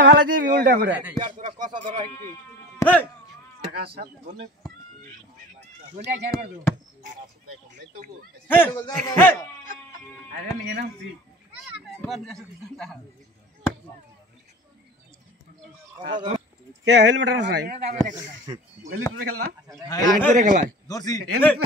ভালো দিবি উল্টা করে হেলমেট নাই হেলমেট খেলা হেলমেট করে খেলা ধরছি হেলমেট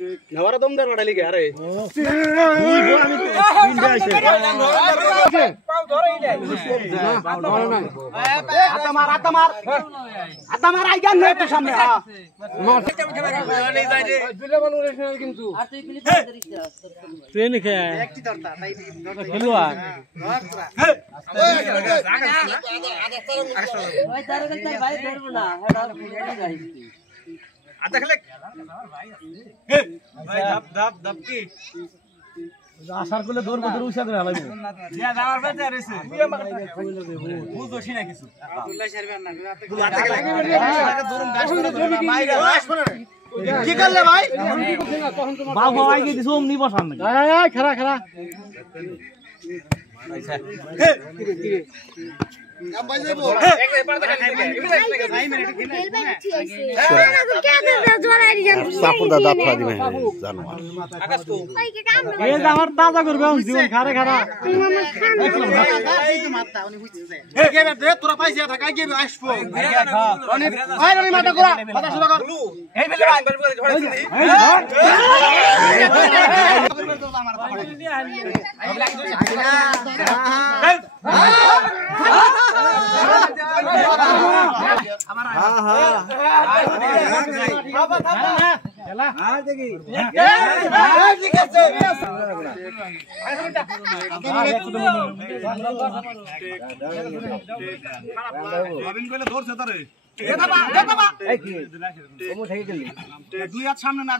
नवरा दमदार वाटाली के अरे आता मार आई ज्ञान तो सामने ट्रेन खेलुआ आता खेले हे भाई दब दब की आसार করলে দৌড় বদর উসা ধরে হালাইবো ইয়া যাওয়ার পথে আরেছে বুঝ দোষী না কিছু আব্দুল্লাহ শরীফ না তুই হাতে খেলে দৌড়ম গাছ করে মাইরা কি করলে ভাই বাপ ভাই কি দিছো অমনি বসান নাকি এই খেলা খেলা আচ্ছা হে अब भाई देबो एक बार तो भाई मिनट खेलबे अच्छी आइছে কে দে জোর আই যান সাপুর দা দাঁত ফাদি মে জানোয়ার আকাশ তো কই কি কাম এ আমার দাদা করবে আমি জীবন খারে খারা এই তো মারতা উনি বুঝছে হে কে দে তোরা পাইছে থাকা কে আসবো রনি ভাই রনি মাথা করা কথা শুরু কর এই বেলে ভাই দুই হাত সামনে না